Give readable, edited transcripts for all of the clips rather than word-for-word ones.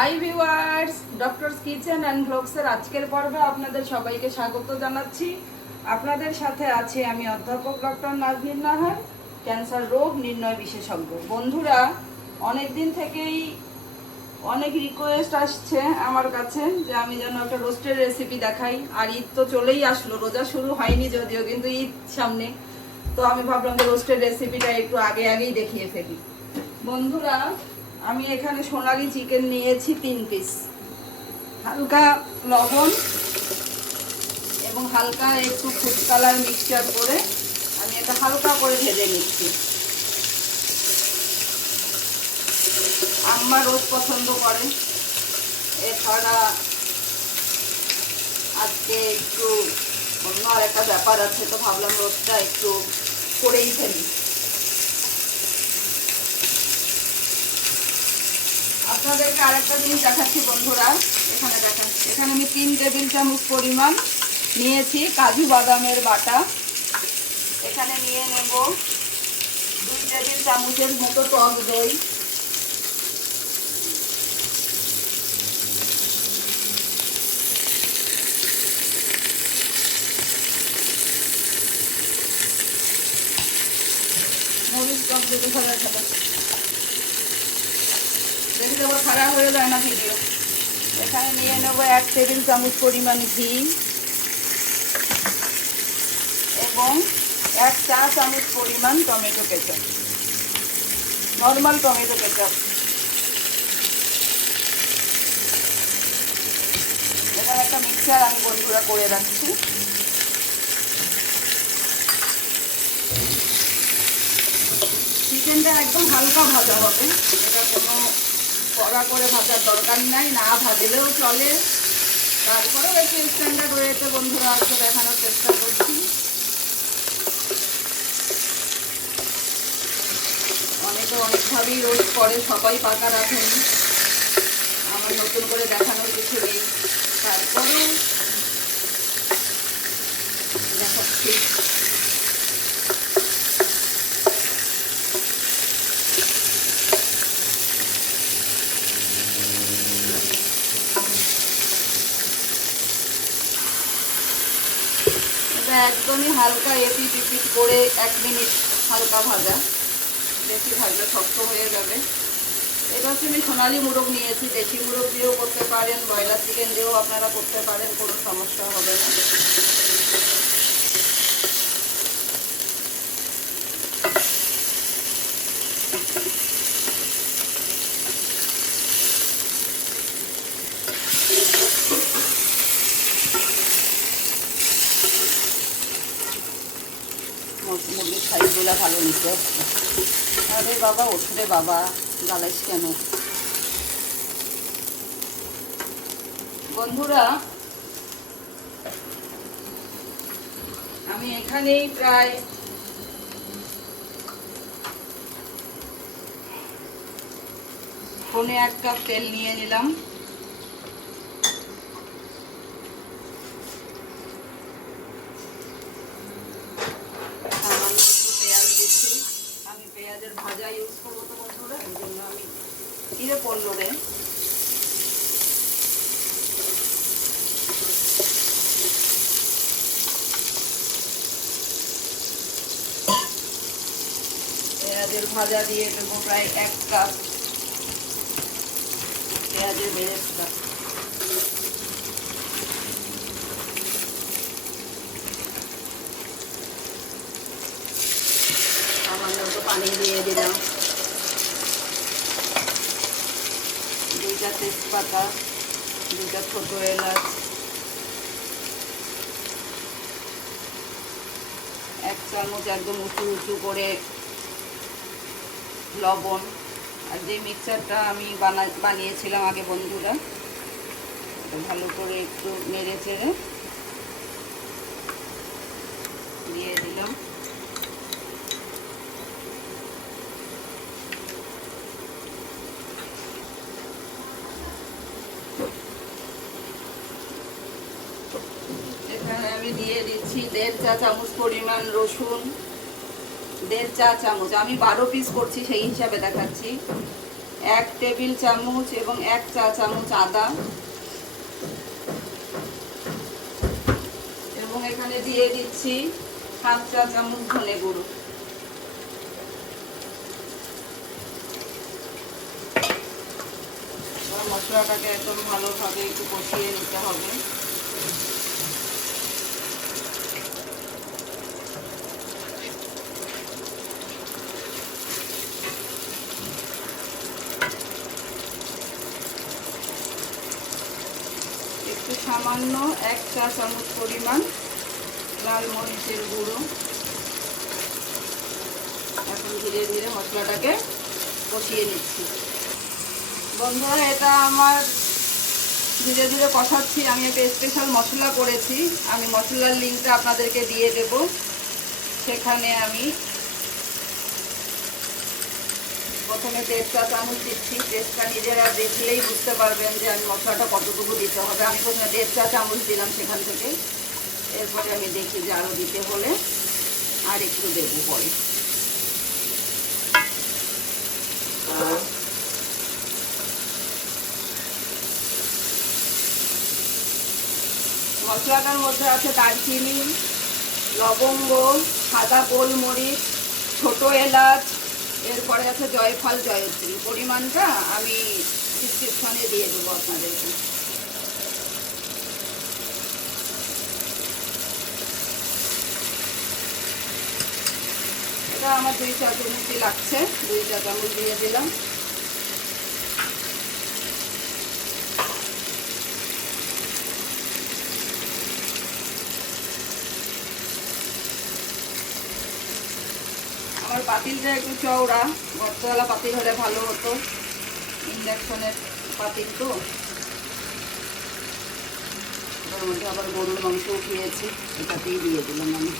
High viewers, doctors kitchen and ব্লগসের আজকের পর্বে আপনাদের সবাইকে স্বাগত জানাচ্ছি। আপনাদের সাথে আছি আমি অধ্যাপক ডক্টর নাজনীন নাহার, ক্যান্সার রোগ নির্ণয় বিশেষজ্ঞ। বন্ধুরা, অনেক দিন থেকেই অনেক রিকোয়েস্ট আসছে আমার কাছে যে আমি যেন একটা রোস্টের রেসিপি দেখাই। আর ঈদ তো চলেই আসলো, রোজা শুরু হয়নি যদিও, কিন্তু ঈদ সামনে, তো আমি ভাবলাম যে রোস্টের রেসিপিটা একটু আগেই দেখিয়ে ফেলি। বন্ধুরা, আমি এখানে সোনালি চিকেন নিয়েছি 3 পিস। হালকা লবণ এবং হালকা একটু ফুড কালার মিক্সচার করে আমি এটা হালকা করে ভেজে নিচ্ছি। আম্মা রোজ পছন্দ করে, এছাড়া আজকে একটু অন্য আর একটা ব্যাপার আছে, তো ভাবলাম রোজটা একটু করেই ফেলি। আপনাদেরকে আরেকটা জিনিস দেখাচ্ছি বন্ধুরা, এখানে আমি 3 টেবিল চামচ পরিমাণ নিয়েছি কাজু বাদামের বাটা। এখানে নিয়ে নেব 2 টেবিল চামচের মতো টক দই, মরিচ টক যদি দেখলে আবার খারাপ হয়ে যায় না ভিডিও। এখানে নিয়ে নেব 1 টেবিল চামচ পরিমাণ ঘি এবং 1 চা চামচ পরিমাণ tomato ketchup, normal tomato ketchup. এখানে একটা মিক্সচার আমি বন্ধুরা করে রাখছি। চিকেনটা একদম হালকা ভাজা হবে, এটা কোনো কড়া করে ভাজার দরকার নাই, না ভাজলেও চলে। তারপরেও একটু স্ট্যান্ডার্ড ওয়েতে বন্ধুরা আজকে দেখানোর চেষ্টা করছি। অনেকে অনেকভাবেই রোস্ট করে, সবাই পাকা রাখেন, আমার নতুন করে দেখানোর কিছু নেই, তারপরেও দেখাচ্ছি। একদমই হালকা এপিট পিপিট করে 1 মিনিট হালকা ভাজা, বেশি ভাজলে শক্ত হয়ে যাবে। এটা হচ্ছে আমি সোনালি মুরগ নিয়েছি, দেশি মুরগ দিয়েও করতে পারেন, ব্রয়লার চিকেন দিয়েও আপনারা করতে পারেন, কোনো সমস্যা হবে না। মুরগির সাইজগুলো ভালো নিতে হচ্ছে। আরে বাবা, ওঠে বাবা, জ্বালাইস কেন? বন্ধুরা, আমি এখানেই প্রায় 1 কাপ তেল নিয়ে নিলাম। পেঁয়াজের ভাজা ইউজ করবো তো বন্ধুরা, এই জন্য আমি কিরে পড়লো রে। পেঁয়াজের ভাজা দিয়ে দেবো প্রায় 1 কাপ পেঁয়াজের বেরেস্তা। পানি দিয়ে দিলাম, 2টা তেজপাতা, 2টা ছোট এলাচ, 1 চামচ একদম উঁচু উঁচু করে লবণ। আর যে মিক্সচারটা আমি বানিয়েছিলাম আগে বন্ধুরা, ভালো করে একটু নেড়ে চেড়ে দিয়ে দিলাম। এখানে আমি দিয়ে দিচ্ছি 1.5 চা চামচ পরিমাণ রসুন, 1.5 চা চামচ, আমি 12 পিস করছি সেই হিসাবে দেখাচ্ছি। 1 টেবিল চামচ এবং 1 চা চামচ আদা, এবং এখানে দিয়ে দিচ্ছি 1/2 চা চামচ ধনে গুঁড়ো। মশলাটাকে একদম ভালোভাবে একটু কষিয়ে নিতে হবে। একটু সামান্য 1 চা চামচ পরিমাণ লাল মরিচের গুঁড়ো। এখন ধীরে ধীরে মশলাটাকে কষিয়ে নিচ্ছি। বন্ধুরা, এটা আমার ধীরে ধীরে কষাচ্ছি। আমি একটা স্পেশাল মশলা করেছি, আমি মশলার লিঙ্কটা আপনাদেরকে দিয়ে দেব। সেখানে আমি প্রথমে 1.5 চা চামচ দিচ্ছি। টেস্টটা নিজেরা দেখলেই বুঝতে পারবেন যে আমি মশলাটা কতটুকু দিতে হবে। আমি প্রথমে 1.5 চা চামচ দিলাম সেখান থেকে। এরপরে আমি দেখি যে আরও দিতে হলে আর একটু দেবো পরে। মশলাটার মধ্যে আছে দারচিনি, লবঙ্গ, সাদা গোলমরিচ, ছোট এলাচ, এরপরে আছে জয়ফল, জয়ত্রী। পরিমাণটা আমি ডিসক্রিপশনে দিয়ে দেবো আপনাদেরকে। এটা আমার 2 চা চামচই লাগছে, 2 চা চামচ দিয়ে দিলাম। আমার পাতিলটা একটু চওড়া, বর্তওয়ালা পাতিল হলে ভালো হতো, ইন্ডাকশনের পাতিল তো। ওর মধ্যে আবার গরুর মাংসও খেয়েছি, এটাতেই দিয়ে দিলাম আমি।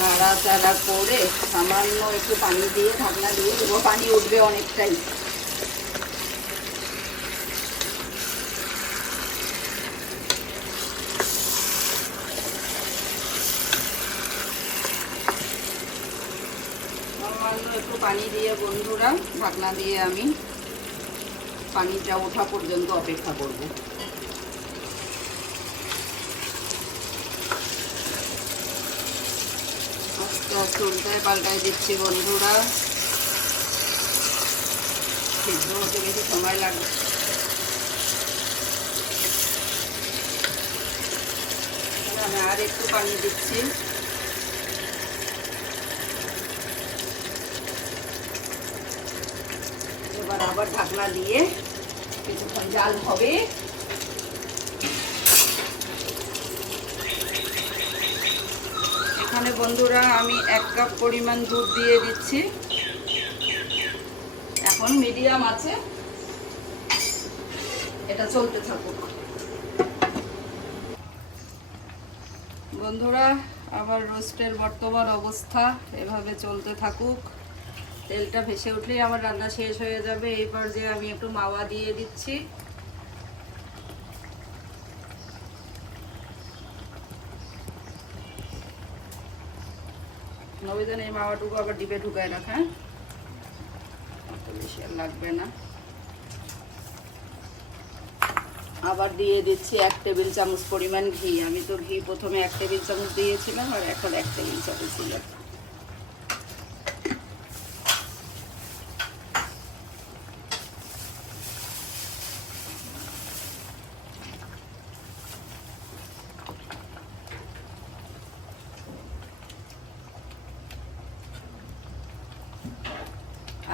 নাড়াচাড়া করে সামান্য একটু পানি দিয়ে ঢাকনা দিয়ে দেবো। পানি উঠবে অনেকটাই। সামান্য একটু পানি দিয়ে বন্ধুরা ঢাকনা দিয়ে আমি পানিটা ওঠা পর্যন্ত অপেক্ষা করব। চুলটায় পাল্টায় দিচ্ছি বন্ধুরা, সিদ্ধ হতে বেশি সময় লাগবে। আমি আর একটু পানি দিচ্ছি। এবার আবার ঢাকনা দিয়ে কিছুক্ষণ জাল হবে। এখানে বন্ধুরা আমি 1 কাপ পরিমাণ দুধ দিয়ে দিচ্ছি। এখন মিডিয়াম আছে, এটা চলতে থাকুক। বন্ধুরা, আমার রোস্টের বর্তমান অবস্থা এভাবে চলতে থাকুক। তেলটা ভেসে উঠলেই আমার রান্না শেষ হয়ে যাবে। এই পর্যায়ে আমি একটু মাওয়া দিয়ে দিচ্ছি। নবীজন এই মাওয়াটুকু আবার ডিপে ঢুকায় রাখা, অত বেশি আর লাগবে না। আবার দিয়ে দিচ্ছি 1 টেবিল চামচ পরিমাণ ঘি। আমি তো ঘি প্রথমে 1 টেবিল চামচ দিয়েছিলাম, আর এখন 1 টেবিল চামচ দিলাম।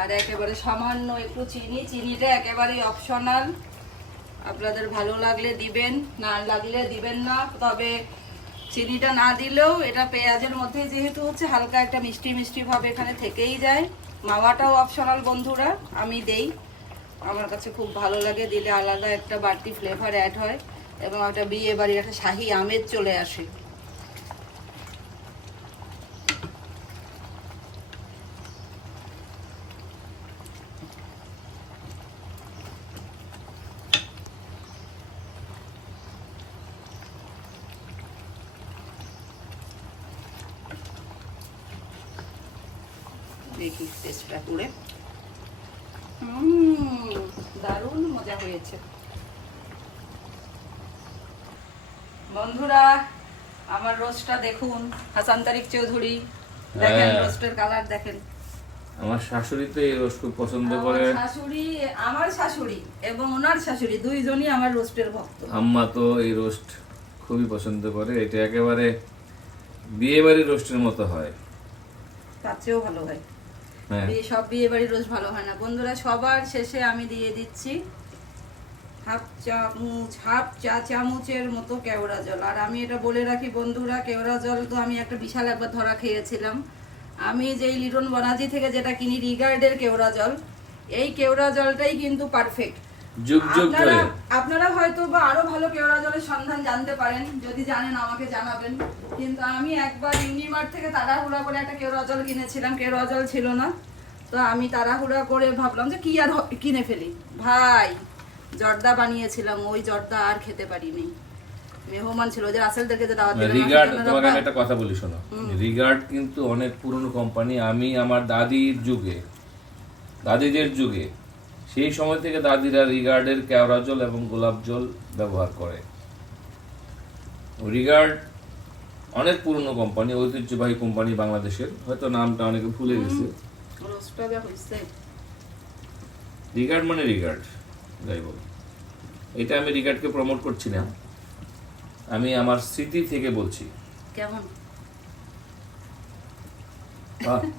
আর একেবারে সামান্য একটু চিনি। চিনিটা একেবারেই অপশনাল, আপনাদের ভালো লাগলে দিবেন, না লাগলে দিবেন না। তবে চিনিটা না দিলেও এটা পেঁয়াজের মধ্যে যেহেতু হচ্ছে হালকা একটা মিষ্টি মিষ্টি ভাব এখানে থেকেই যায়। মাওয়াটাও অপশনাল বন্ধুরা, আমি দেই, আমার কাছে খুব ভালো লাগে, দিলে আলাদা একটা বাড়তি ফ্লেভার অ্যাড হয় এবং একটা বিয়ে বাড়ির একটা শাহী আমেজ চলে আসে। দেখি টেস্টটা করে। দারুণ মজা হয়েছে বন্ধুরা। আমার রোস্টটা দেখুন, হাসান তারিক চৌধুরী, দেখেন রোস্টের কালার দেখেন। আমার শাশুড়ি তো এই রোস্ট খুব পছন্দ করে। আমার শাশুড়ি এবং ওনার শাশুড়ি দুইজনই আমার রোস্টের ভক্ত। আম্মা তো এই রোস্ট খুবই পছন্দ করে। এটা একেবারে বিয়ে বাড়ির রোস্টের মতো হয়, তার চেয়েও ভালো হয়। হ্যাঁ, সব বিয়ে বাড়ির রোস্ট ভালো হয় না বন্ধুরা। সবার শেষে আমি দিয়ে দিচ্ছি হাফ চা চামচের মতো কেওড়া জল। আর আমি এটা বলে রাখি বন্ধুরা, কেওড়া জল তো আমি একটা বিশাল একবার ধরা খেয়েছিলাম। আমি যেই লিটন বনাজি থেকে যেটা কিনি, রিগার্ডের কেওড়া জল, এই কেওড়া জলটাই কিন্তু পারফেক্ট। যুগ যুগ ধরে আপনারা হয়তো বা আরো ভালো কেওড়া জলের সন্ধান জানতে পারেন, যদি জানেন আমাকে জানাবেন। কিন্তু আমি একবার ইউনিমার্ট থেকে তাড়াহুড়া করে একটা কেওড়া জল কিনেছিলাম, কেওড়া জল ছিল না, তো আমি তাড়াহুড়া করে ভাবলাম যে কি আর কিনে ফেলি, ভাই জর্দা বানিয়েছিলাম, ওই জর্দা আর খেতে পারিনি। মেহমান ছিল, যে রাসেলদেরকে যে দাওয়াত দিলাম। রিগার্ড, তোমাকে আমি একটা কথা বলি শোনো, রিগার্ড কিন্তু অনেক পুরনো কোম্পানি। আমি আমার দাদিদের যুগে সেই সময় থেকে দাদিরা রিগার্ডের কেওড়া জল এবং গোলাপ জল ব্যবহার করে। রিগার্ড অনেক পুরনো কোম্পানি, ঐতিহ্যবাহী কোম্পানি বাংলাদেশের, হয়তো নামটা অনেকে ভুলে গেছে। রিগার্ড মানে রিগার্ড, যাই বল, এটা আমি রিগার্ডকে প্রমোট করছি না, আমি আমার স্মৃতি থেকে বলছি। কেমন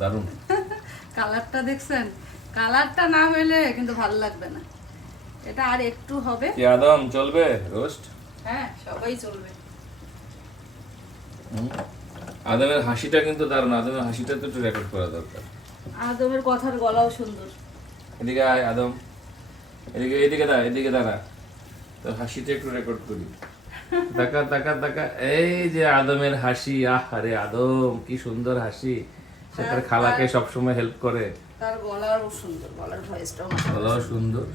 দারুণ কালারটা দেখছেন? কালারটা না হলে কিন্তু ভালো লাগবে না, এটা আর একটু হবে। কি আদম চলবে রোস্ট? হ্যাঁ, সবাই চলবে। আদমের হাসিটা কিন্তু দারুণ, আদমের হাসিটা তো একটু রেকর্ড করা দরকার। আদমের কথার গলাও সুন্দর। এদিকে আয় আদম, এদিকে দাঁড়া, তোর হাসিটা একটু রেকর্ড করি। তাকা তাকা তাকা, এই যে আদমের হাসি, আরে আদম কি সুন্দর হাসি, সে তার খালাকে সবসময় হেল্প করে। তার গলাও সুন্দর, গলার ভয়েসটাও গলাও সুন্দর।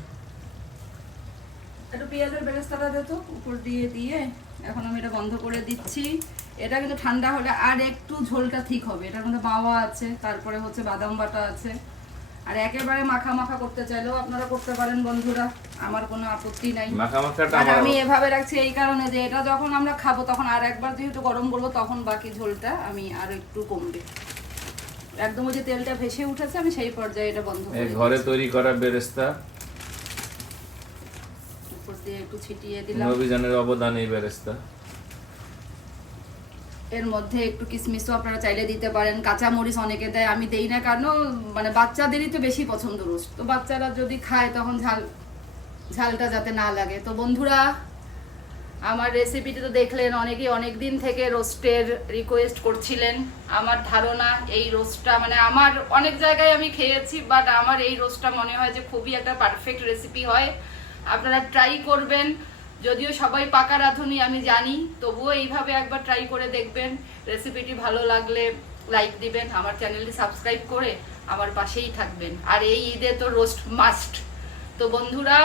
একটু পেঁয়াজের বেরেস্তাটা দে তো, উপর দিয়ে দিয়ে এখন আমি এটা বন্ধ করে দিচ্ছি। এটা কিন্তু ঠান্ডা হলে আর একটু ঝোলটা ঠিক হবে। এটার মধ্যে মাওয়া আছে, তারপরে হচ্ছে বাদাম বাটা আছে। আর একেবারে মাখা মাখা করতে চাইলেও আপনারা করতে পারেন বন্ধুরা, আমার কোনো আপত্তি নাই। মাখা মাখাটা আমি এভাবে রাখছি এই কারণে যে এটা যখন আমরা খাবো তখন আর একবার যেহেতু গরম করবো, তখন বাকি ঝোলটা আমি আর একটু কমবে। একদম ওই যে তেলটা ভেসে উঠেছে, আমি সেই পর্যায়ে এটা বন্ধ করে দিচ্ছি। ঘরে তৈরি করা বেরেস্তা, উপর দিয়ে একটু ছিটিয়ে দিলাম। অভিযানের অবদান এই বেরেস্তা। এর মধ্যে একটু কিশমিশও আপনারা চাইলে দিতে পারেন, কাঁচা মরিচ অনেকে দেয়, আমি দেই না, কারণ মানে বাচ্চাদেরই তো বেশি পছন্দ রোস্ট, তো বাচ্চারা যদি খায় তখন ঝালটা যাতে না লাগে। তো বন্ধুরা, আমার রেসিপিটি তো দেখলেন, অনেকেই অনেক দিন থেকে রোস্টের রিকোয়েস্ট করছিলেন। আমার ধারণা এই রোস্টটা মানে আমার অনেক জায়গায় আমি খেয়েছি, বাট আমার এই রোস্টটা মনে হয় যে খুবই একটা পারফেক্ট রেসিপি হয়। আপনারা ট্রাই করবেন, যদিও সবাই পাকা রাঁধুনি আমি জানি, তবুও এইভাবে একবার ট্রাই করে দেখবেন। রেসিপিটি ভালো লাগলে লাইক দিবেন, আমার চ্যানেলটি সাবস্ক্রাইব করে আমার পাশেই থাকবেন। আর এই ঈদে তো রোস্ট মাস্ট। তো বন্ধুরা,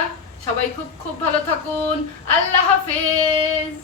সবাই খুব খুব ভালো থাকুন। আল্লাহ হাফেজ।